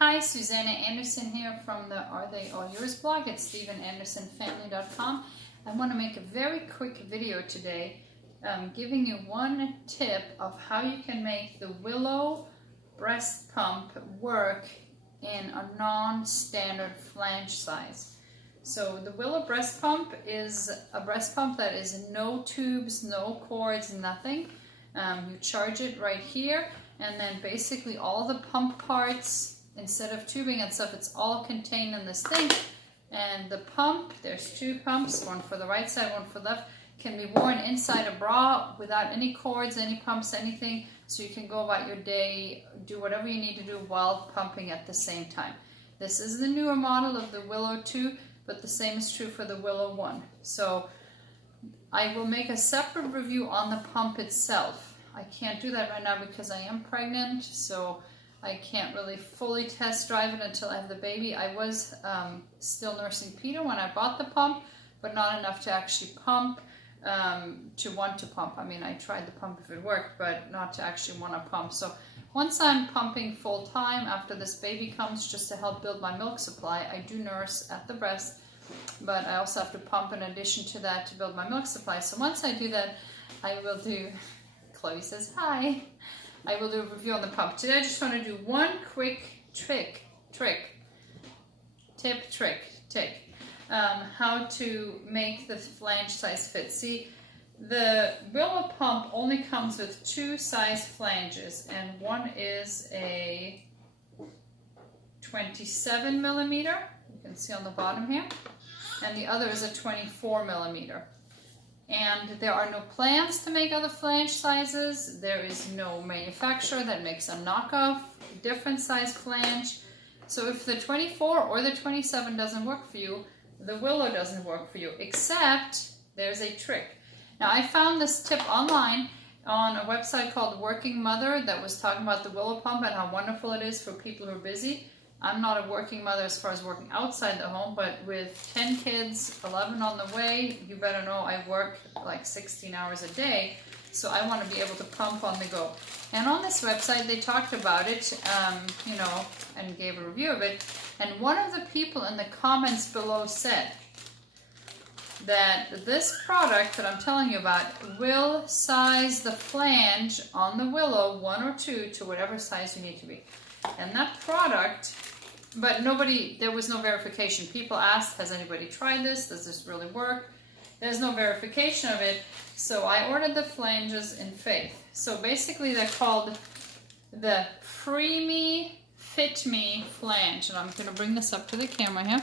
Hi, Susanna Anderson here from the Are They All Yours blog at StephenAndersonFamily.com. I want to make a very quick video today giving you one tip of how you can make the Willow breast pump work in a non-standard flange size. So the Willow breast pump is a breast pump that is no tubes, no cords, nothing. You charge it right here, and then basically all the pump parts, instead of tubing and stuff, it's all contained in this thing. And the pump, there's two pumps, one for the right side, one for the left, can be worn inside a bra without any cords, any pumps, anything. So you can go about your day, do whatever you need to do while pumping at the same time. This is the newer model of the Willow 2, but the same is true for the Willow 1. So I will make a separate review on the pump itself. I can't do that right now because I am pregnant, so I can't really fully test drive it until I have the baby. I was still nursing Peter when I bought the pump, but not enough to actually pump, to want to pump. I mean, I tried the pump if it worked, but not to actually want to pump. So once I'm pumping full time after this baby comes, just to help build my milk supply, I do nurse at the breast, but I also have to pump in addition to that to build my milk supply. So once I do that, I will do, Chloe says hi, I will do a review on the pump. Today I just want to do one quick tip, how to make the flange size fit. See, the Willow pump only comes with two size flanges, and one is a 27 millimeter, you can see on the bottom here, and the other is a 24 millimeter. And there are no plans to make other flange sizes. There is no manufacturer that makes a knockoff, different size flange. So if the 24 or the 27 doesn't work for you, the Willow doesn't work for you, except there's a trick. Now I found this tip online on a website called Working Mother that was talking about the Willow pump and how wonderful it is for people who are busy. I'm not a working mother as far as working outside the home, but with 10 kids, 11 on the way, you better know I work like 16 hours a day, so I want to be able to pump on the go. And on this website, they talked about it, and gave a review of it, and one of the people in the comments below said that this product that I'm telling you about will size the flange on the Willow 1 or 2 to whatever size you need to be. And that product, but there was no verification. People asked, has anybody tried this? Does this really work? There's no verification of it. So I ordered the flanges in faith. So basically they're called the Free Me, Fit Me flange. And I'm going to bring this up to the camera here.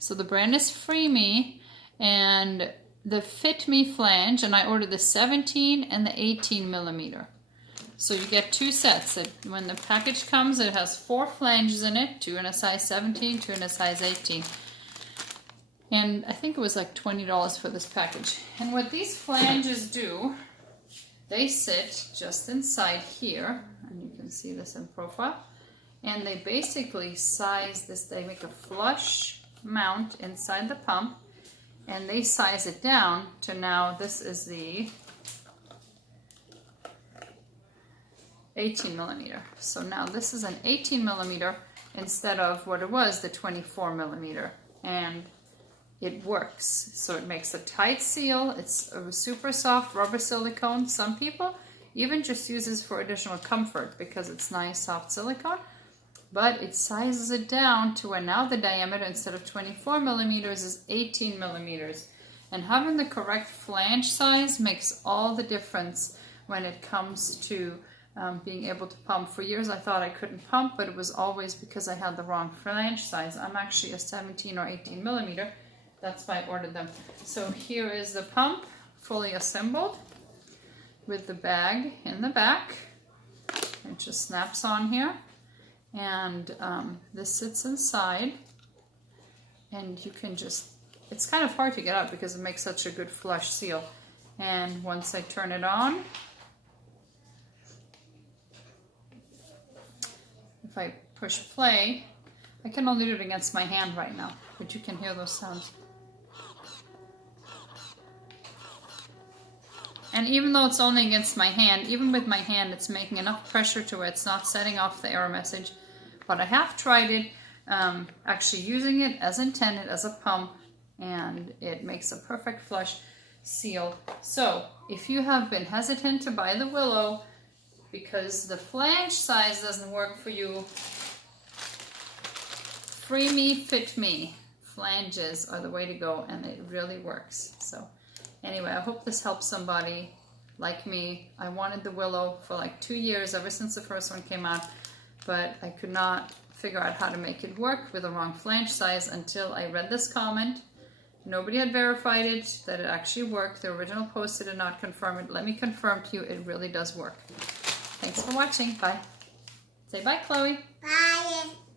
So the brand is Free Me, and the Fit Me flange, and I ordered the 17 and the 18 millimeter. So you get two sets. When the package comes, it has 4 flanges in it, 2 in a size 17, 2 in a size 18. And I think it was like $20 for this package. And what these flanges do, they sit just inside here, and you can see this in profile, and they basically size this. They make a flush mount inside the pump, and they size it down to, now this is the 18 millimeter. So now this is an 18 millimeter instead of what it was, the 24 millimeter. And it works. So it makes a tight seal. It's a super soft rubber silicone. Some people even just use this for additional comfort because it's nice soft silicone. But it sizes it down to where now the diameter instead of 24 millimeters is 18 millimeters. And having the correct flange size makes all the difference when it comes to being able to pump. For years I thought I couldn't pump, but it was always because I had the wrong flange size. I'm actually a 17 or 18 millimeter. That's why I ordered them. So here is the pump, fully assembled, with the bag in the back. It just snaps on here, and this sits inside, and you can just, it's kind of hard to get out because it makes such a good flush seal. And once I turn it on, if I push play, I can only do it against my hand right now, but you can hear those sounds. And even though it's only against my hand, even with my hand, it's making enough pressure to where it's not setting off the error message, but I have tried it, actually using it as intended as a pump, and it makes a perfect flush seal. So if you have been hesitant to buy the Willow because the flange size doesn't work for you, free me, fit me. Flanges are the way to go, and it really works. So anyway, I hope this helps somebody like me. I wanted the Willow for like 2 years, ever since the first one came out, but I could not figure out how to make it work with the wrong flange size until I read this comment. Nobody had verified it, that it actually worked. The original poster did not confirm it. Let me confirm to you, it really does work. Thanks for watching. Bye. Say bye, Chloe. Bye.